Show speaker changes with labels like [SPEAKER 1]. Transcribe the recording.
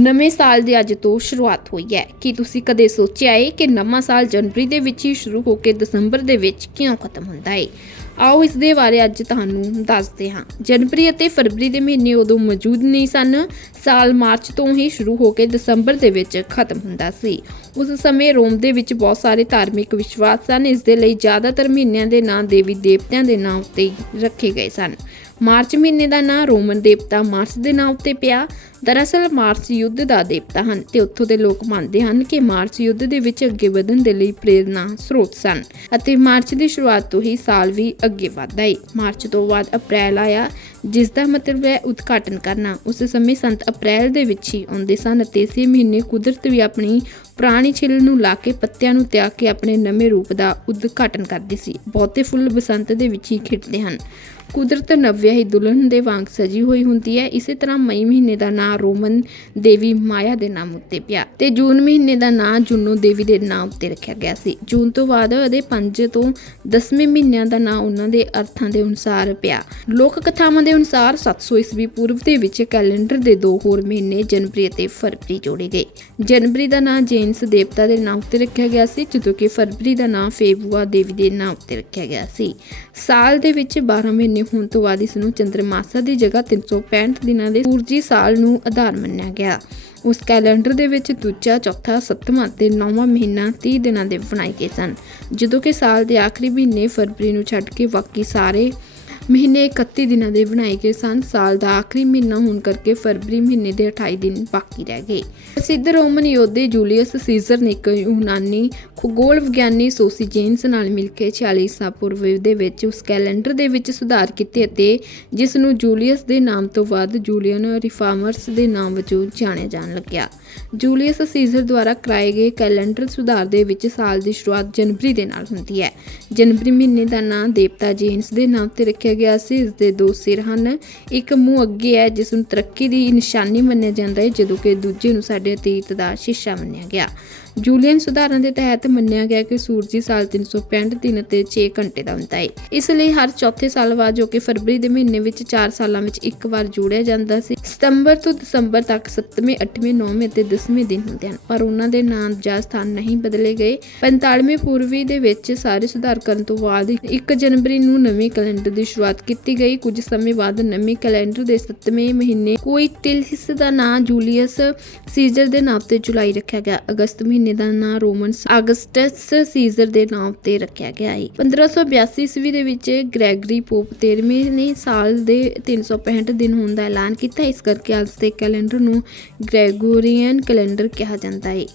[SPEAKER 1] ਨਵੇਂ ਸਾਲ ਦੀ ਅੱਜ ਤੋਂ ਸ਼ੁਰੂਆਤ ਹੋਈ ਹੈ। ਕੀ ਤੁਸੀਂ ਕਦੇ ਸੋਚਿਆ ਹੈ ਕਿ ਨਵਾਂ ਸਾਲ ਜਨਵਰੀ ਦੇ ਵਿੱਚ ਹੀ ਸ਼ੁਰੂ ਹੋ ਕੇ ਦਸੰਬਰ ਦੇ ਵਿੱਚ ਕਿਉਂ ਖਤਮ ਹੁੰਦਾ ਹੈ ਆਓ ਇਸ ਦੇ ਬਾਰੇ ਅੱਜ ਤੁਹਾਨੂੰ ਦੱਸਦੇ ਹਾਂ। ਜਨਵਰੀ ਅਤੇ ਫਰਵਰੀ ਦੇ ਮਹੀਨੇ ਉਦੋਂ ਮੌਜੂਦ ਨਹੀਂ ਸਨ। ਸਾਲ ਮਾਰਚ ਤੋਂ ਹੀ ਸ਼ੁਰੂ ਹੋ ਕੇ ਦਸੰਬਰ ਦੇ ਵਿੱਚ ਖਤਮ ਹੁੰਦਾ ਸੀ। ਉਸ ਸਮੇਂ ਰੋਮ ਦੇ ਵਿੱਚ ਬਹੁਤ ਸਾਰੇ ਧਾਰਮਿਕ ਵਿਸ਼ਵਾਸ ਸਨ। ਇਸ ਦੇ ਲਈ ਜ਼ਿਆਦਾਤਰ ਮਹੀਨਿਆਂ ਦੇ ਨਾਂ ਦੇਵੀ ਦੇਵਤਿਆਂ ਦੇ ਨਾਂ ਉੱਤੇ ਰੱਖੇ ਗਏ ਸਨ। ਮਾਰਚ ਮਹੀਨੇ ਦਾ ਨਾਂ ਰੋਮਨ ਦੇਵਤਾ ਮਾਰਸ ਦੇ ਨਾਂ ਉੱਤੇ ਪਿਆ। ਦਰਅਸਲ ਮਾਰਸ ਯੁੱਧ ਦਾ ਦੇਵਤਾ ਹਨ ਤੇ ਉੱਥੋਂ ਦੇ ਲੋਕ ਮੰਨਦੇ ਹਨ ਕਿ ਮਾਰਚ ਯੁੱਧ ਦੇ ਵਿੱਚ ਅੱਗੇ ਵਧਣ ਦੇ ਲਈ ਪ੍ਰੇਰਨਾ ਸਰੋਤ ਸਨ ਅਤੇ ਮਾਰਚ ਦੀ ਸ਼ੁਰੂਆਤ ਤੋਂ ਹੀ ਸਾਲ ਵੀ ਅੱਗੇ ਵਧਦਾ ਹੈ ਮਾਰਚ ਤੋਂ ਬਾਅਦ ਅਪ੍ਰੈਲ ਆਇਆ, ਜਿਸ ਦਾ ਮਤਲਬ ਹੈ ਉਦਘਾਟਨ ਕਰਨਾ। ਉਸ ਸਮੇਂ ਸੰਤ ਅਪ੍ਰੈਲ ਦੇ ਵਿੱਚ ਹੀ ਆਉਂਦੇ ਸਨ ਅਤੇ ਇਸੇ ਮਹੀਨੇ ਕੁਦਰਤ ਵੀ ਆਪਣੀ ਪੁਰਾਣੀ ਛਿੱਲ ਨੂੰ ਲਾ ਕੇ ਪੱਤਿਆਂ ਨੂੰ ਤਿਆਗ ਕੇ ਆਪਣੇ ਨਵੇਂ ਰੂਪ ਦਾ ਉਦਘਾਟਨ ਕਰਦੀ ਸੀ। ਬਹੁਤੇ ਫੁੱਲ ਬਸੰਤ ਦੇ ਵਿੱਚ ਹੀ ਖਿੜਦੇ ਹਨ। ਕੁਦਰਤ ਨਵਿਆ ਹੀ ਦੁਲਹਨ ਦੇ ਵਾਂਗ ਸਜੀ ਹੋਈ ਹੁੰਦੀ ਹੈ। ਇਸੇ ਤਰ੍ਹਾਂ ਮਈ ਮਹੀਨੇ ਦਾ ਨਾਂ ਰੋਮਨ ਦੇਵੀ ਮਾਇਆ ਦੇ ਨਾਮ ਉੱਤੇ ਪਿਆ ਤੇ ਜੂਨ ਮਹੀਨੇ ਦਾ ਨਾਂ ਜੁਨੋ ਦੇਵੀ ਦੇ ਨਾਮ ਉੱਤੇ ਰੱਖਿਆ ਗਿਆ ਸੀ। ਜੂਨ ਤੋਂ ਬਾਅਦ ਇਹਦੇ 5 ਤੋਂ 10ਵੇਂ ਮਹੀਨਿਆਂ ਦਾ ਨਾਂ ਉਹਨਾਂ ਦੇ ਅਰਥਾਂ ਦੇ ਅਨੁਸਾਰ ਪਿਆ। ਲੋਕ ਕਥਾਵਾਂ ਦੇ ਅਨੁਸਾਰ 700 ਈਸਵੀ ਪੂਰਵ ਦੇ ਵਿੱਚ ਕੈਲੰਡਰ ਦੇ ਦੋ ਹੋਰ ਮਹੀਨੇ ਜਨਵਰੀ ਅਤੇ ਫਰਵਰੀ ਜੋੜੇ ਗਏ। ਜਨਵਰੀ ਦਾ ਨਾਂ ਜੇਨਸ ਦੇਵਤਾ ਦੇ ਨਾਮ ਉੱਤੇ ਰੱਖਿਆ ਗਿਆ ਸੀ, ਜਦੋਂ ਕਿ ਫਰਵਰੀ ਦਾ ਨਾਂ ਫੇਬੂਆ ਦੇਵੀ ਦੇ ਨਾਮ ਉੱਤੇ ਰੱਖਿਆ ਗਿਆ ਸੀ। ਸਾਲ ਦੇ ਵਿੱਚ 12 ਮਹੀਨੇ ਹੋਣ ਤੋਂ ਬਾਅਦ ਇਸ ਨੂੰ ਚੰਦਰਮਾਸਾ ਦੀ ਜਗ੍ਹਾ 365 ਦਿਨਾਂ ਦੇ ਸੂਰਜੀ ਸਾਲ ਨੂੰ ਆਧਾਰ ਮੰਨਿਆ ਗਿਆ। ਉਸ ਕੈਲੰਡਰ ਦੇ ਵਿੱਚ ਦੂਜਾ, ਚੌਥਾ, ਸੱਤਵਾਂ ਤੇ ਨੌਵਾਂ ਮਹੀਨਾ 30 ਦਿਨਾਂ ਦੇ ਬਣਾਏ ਗਏ ਸਨ। ਜਦੋਂ ਕਿ ਸਾਲ ਦੇ ਆਖਰੀ ਮਹੀਨੇ ਫਰਵਰੀ ਨੂੰ ਛੱਡ ਕੇ ਬਾਕੀ ਸਾਰੇ ਮਹੀਨੇ 31 ਦਿਨਾਂ ਦੇ ਬਣਾਏ ਗਏ ਸਨ। ਸਾਲ ਦਾ ਆਖਰੀ ਮਹੀਨਾ ਹੋਣ ਕਰਕੇ ਫਰਵਰੀ ਮਹੀਨੇ ਦੇ 28 ਦਿਨ ਬਾਕੀ ਰਹਿ ਗਏ। ਪ੍ਰਸਿੱਧ ਰੋਮਨ ਯੋਧੇ ਜੂਲੀਅਸ ਸੀਜ਼ਰ ਨੇ ਇੱਕ ਯੂਨਾਨੀ ਖਗੋਲ ਵਿਗਿਆਨੀ ਸੋਸੀਜੇਨਸ ਨਾਲ ਮਿਲ ਕੇ 40 ਈਸਾ ਪੂਰਵ ਦੇ ਵਿੱਚ ਉਸ ਕੈਲੰਡਰ ਦੇ ਵਿੱਚ ਸੁਧਾਰ ਕੀਤੇ ਅਤੇ ਜਿਸ ਨੂੰ ਜੂਲੀਅਸ ਦੇ ਨਾਮ ਤੋਂ ਬਾਅਦ ਜੂਲੀਅਨ ਰਿਫਾਰਮਰਸ ਦੇ ਨਾਮ ਵਜੋਂ ਜਾਣਿਆ ਜਾਣ ਲੱਗਿਆ। ਜੂਲੀਅਸ ਸੀਜ਼ਰ ਦੁਆਰਾ ਕਰਾਏ ਗਏ ਕੈਲੰਡਰ ਸੁਧਾਰ ਦੇ ਵਿੱਚ ਸਾਲ ਦੀ ਸ਼ੁਰੂਆਤ ਜਨਵਰੀ ਦੇ ਨਾਲ ਹੁੰਦੀ ਹੈ। ਜਨਵਰੀ ਮਹੀਨੇ ਦਾ ਨਾਂ ਦੇਵਤਾ ਜੇਨਸ ਦੇ ਨਾਮ ਤੇ ਰੱਖਿਆ ਗਿਆ ਸੀ ਇਸ ਦੇ ਦੋ ਸਿਰ ਹਨ। ਇੱਕ ਮੂੰਹ ਅੱਗੇ ਹੈ, ਜਿਸ ਨੂੰ ਤਰੱਕੀ ਦੀ ਨਿਸ਼ਾਨੀ ਮੰਨਿਆ ਜਾਂਦਾ ਹੈ, ਜਦੋਂ ਕਿ ਦੂਜੇ ਨੂੰ ਸਾਡੇ ਅਤੀਤ ਦਾ ਸ਼ੀਸ਼ਾ ਮੰਨਿਆ ਗਿਆ। ਜੂਲੀਅਨ ਸੁਧਾਰਾਂ ਦੇ ਤਹਿਤ ਮੰਨਿਆ ਗਿਆ ਕਿ ਸੂਰਜੀ ਸਾਲ 365 ਦਿਨ ਅਤੇ 6 ਘੰਟੇ ਦਾ ਹੁੰਦਾ ਹੈ। ਇਸ ਲਈ ਹਰ ਚੌਥੇ ਸਾਲ ਬਾਅਦ, ਜੋ ਕਿ ਫਰਵਰੀ ਦੇ ਮਹੀਨੇ ਵਿੱਚ 4 ਸਾਲਾਂ ਵਿੱਚ ਇੱਕ ਵਾਰ ਜੋੜਿਆ ਜਾਂਦਾ ਸੀ, ਸਤੰਬਰ ਤੋਂ ਦਸੰਬਰ ਤੱਕ 7ਵੇਂ 8ਵੇਂ 9ਵੇਂ ਤੇ 10ਵੇਂ ਦਿਨ ਹੁੰਦੇ ਹਨ, ਪਰ ਉਹਨਾਂ ਦੇ ਨਾਂ ਜਾਂ ਸਥਾਨ ਨਹੀਂ ਬਦਲੇ ਗਏ। 45ਵੇਂ ਪੂਰਵੀ ਦੇ ਵਿੱਚ ਸਾਰੇ ਸੁਧਾਰ ਕਰਨ ਤੋਂ ਬਾਅਦ 1 ਜਨਵਰੀ ਨੂੰ ਨਵੇਂ ਕੈਲੰਡਰ ਦੀ ਸ਼ੁਰੂਆਤ ਕੀਤੀ ਗਈ। ਕੁਝ ਸਮੇਂ ਬਾਅਦ ਨਵੇਂ ਕੈਲੰਡਰ ਦੇ 7ਵੇਂ ਮਹੀਨੇ ਕੋਈ ਤਿਲਹਿਸ ਦਾ ਨਾਂ ਜੂਲੀਅਸ ਸੀਜ਼ਰ ਦੇ ਨਾਮ ਤੇ ਜੁਲਾਈ ਰੱਖਿਆ ਗਿਆ। ਅਗਸਤ ਮਹੀਨੇ ਦਾ ਨਾਂ ਰੋਮਨ ਅਗਸਟਸ ਸੀਜ਼ਰ ਦੇ ਨਾਮ ਤੇ ਰੱਖਿਆ ਗਿਆ ਹੈ। 1582 ਈਸਵੀ ਦੇ ਵਿੱਚ ਗ੍ਰੈਗਰੀ ਪੋਪ 13ਵੇਂ ਨੇ ਸਾਲ ਦੇ 365 ਦਿਨ ਹੋਣ ਦਾ ਐਲਾਨ ਕੀਤਾ। ਇਸ ਕਰਕੇ ਅੱਜ ਦੇ ਕੈਲੰਡਰ ਨੂੰ ਗ੍ਰੈਗੋਰੀਅਨ ਕੈਲੰਡਰ ਕਿਹਾ ਜਾਂਦਾ ਹੈ।